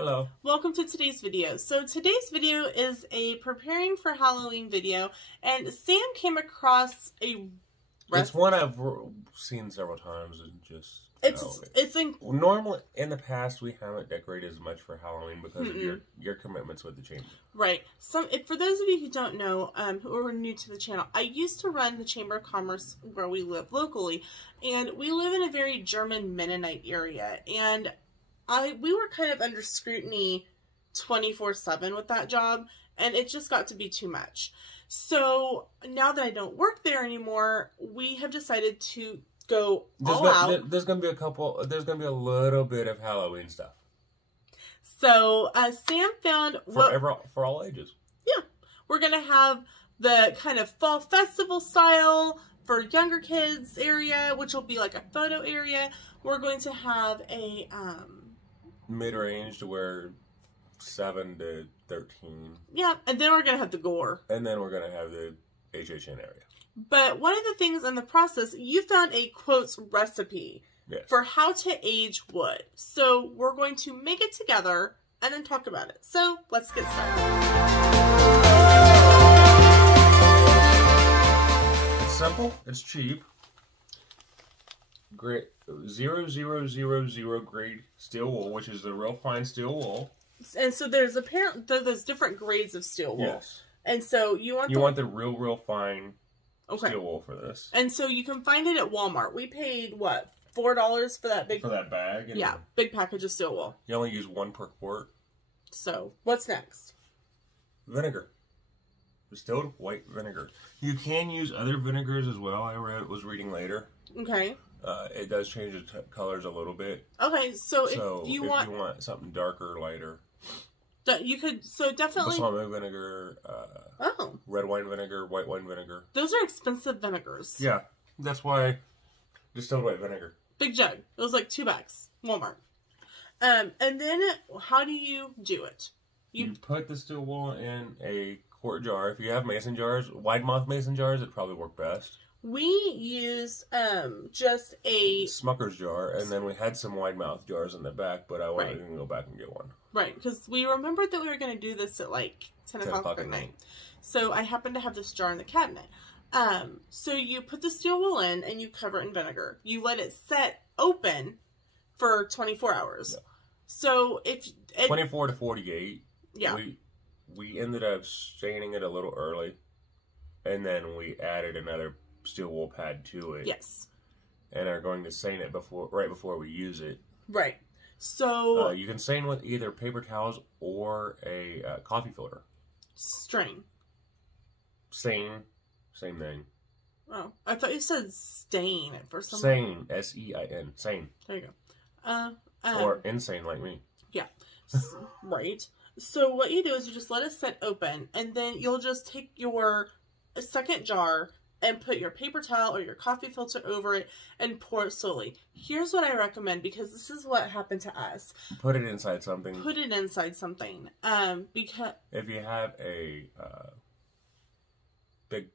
Hello. Welcome to today's video. So today's video is a preparing for Halloween video, and Sam came across a It's one I've seen several times and just... Normally, in the past, we haven't decorated as much for Halloween because of your commitments with the chamber. Right. For those of you who don't know, who are new to the channel, I used to run the Chamber of Commerce where we live locally, and we live in a very German Mennonite area, and we were kind of under scrutiny 24/7 with that job, and it just got to be too much. So now that I don't work there anymore, we have decided to go all out. There's gonna be a little bit of Halloween stuff. So Sam found for all ages. Yeah, we're gonna have the kind of fall festival style for younger kids area, which will be like a photo area. We're going to have a mid-range to where 7 to 13. Yeah, and then we're gonna have the gore. And then we're gonna have the HHN area. But one of the things in the process, you found a quotes recipe for how to age wood. So we're going to make it together and then talk about it. So let's get started. It's simple. It's cheap. Great 0000 grade steel wool, which is the real fine steel wool. And so there's different grades of steel wool. Yes. And so you want the real fine steel wool for this. And so you can find it at Walmart. We paid what, $4 for that big bag? Yeah, big package of steel wool. You only use 1 per quart. So what's next? Vinegar. Distilled white vinegar. You can use other vinegars as well. I was reading later. Okay. It does change the colors a little bit. Okay, so if you want something darker, lighter, you could definitely balsamic vinegar, red wine vinegar, white wine vinegar. Those are expensive vinegars. Yeah, that's why distilled white vinegar. Big jug. It was like $2, Walmart. And then how do you do it? You put the steel wool in a quart jar. If you have mason jars, wide mouth mason jars, it'd probably work best. We used just a Smucker's jar, and then we had some wide mouth jars in the back, but I wasn't going to go back and get one. Right, because we remembered that we were going to do this at like 10 o'clock at night. So I happened to have this jar in the cabinet. So you put the steel wool in and you cover it in vinegar. You let it set open for 24 hours. Yeah. So 24 to 48. Yeah. We ended up staining it a little early, and then we added another steel wool pad to it. Yes. And are going to stain it right before we use it. Right. So you can stain with either paper towels or a coffee filter. Strain. Stain, same thing. Oh, I thought you said stain for some. Stain, S-E-I-N, stain. There you go. Or insane like me. Yeah. Right. So what you do is you just let it set open, and then you'll just take your second jar and put your paper towel or your coffee filter over it and pour it slowly. Here's what I recommend, because this is what happened to us. Put it inside something. Put it inside something. Because if you have a big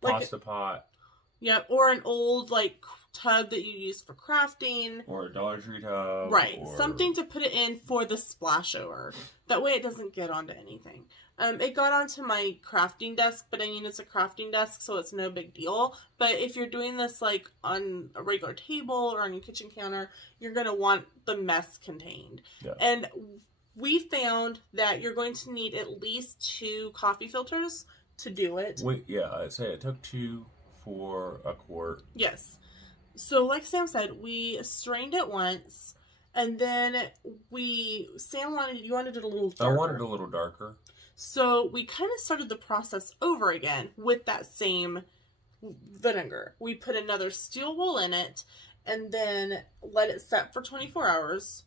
pasta pot. Yeah, or an old tub that you use for crafting. Or a Dollar Tree tub. Right. Something to put it in for the splash over. That way it doesn't get onto anything. It got onto my crafting desk, but I mean, it's a crafting desk, so it's no big deal. But if you're doing this on a regular table or on your kitchen counter, you're going to want the mess contained. Yeah. And we found that you're going to need at least 2 coffee filters to do it. Yeah, I'd say it took 2 for a quart. Yes. So like Sam said, we strained it once, and then you wanted it a little darker. I wanted it a little darker. So we kind of started the process over again with that same vinegar. We put another steel wool in it and then let it set for 24 hours.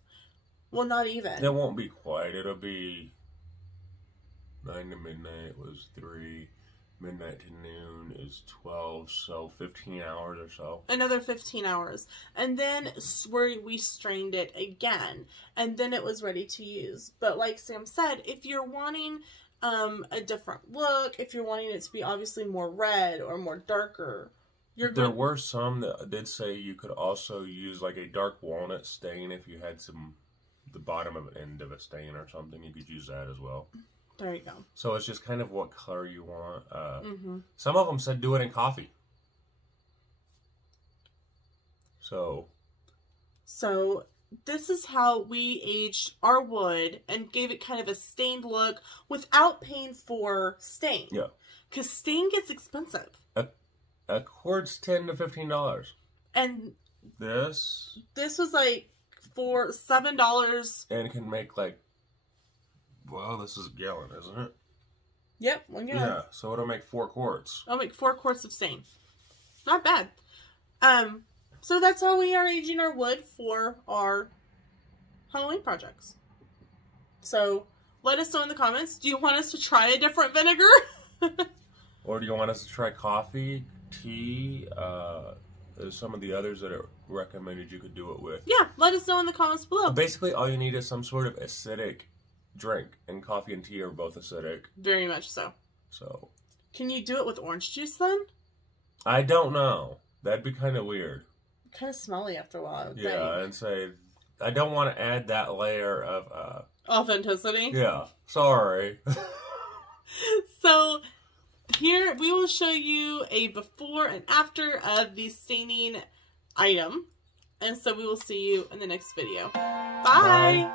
Well, not even. It won't be quite. It'll be 9 to midnight was 3. Midnight to noon is 12, so 15 hours or so. Another 15 hours. And then we strained it again, and then it was ready to use. But like Sam said, if you're wanting a different look, if you're wanting it to be obviously more red or more darker, There were some that did say you could also use like a dark walnut stain if you had some the bottom of an end of a stain or something, you could use that as well. There you go. So it's just kind of what color you want. Some of them said do it in coffee. So this is how we aged our wood and gave it kind of a stained look without paying for stain. Yeah. Because stain gets expensive. A quart's $10 to $15. And this was like for $7. And it can make like, well, this is a gallon, isn't it? Yep, 1 gallon. Yeah, so it'll make 4 quarts. I'll make 4 quarts of stain. Not bad. So that's how we are aging our wood for our Halloween projects. So let us know in the comments. Do you want us to try a different vinegar? Or do you want us to try coffee, tea, some of the others that are recommended you could do it with? Yeah, let us know in the comments below. Basically, all you need is some sort of acidic drink, and coffee and tea are both acidic. Very much so. So, can you do it with orange juice then? I don't know. That'd be kind of weird. Kind of smelly after a while, I would think. Yeah, and say, I don't want to add that layer of authenticity. Yeah, sorry. So here we will show you a before and after of the staining item. And so we will see you in the next video. Bye.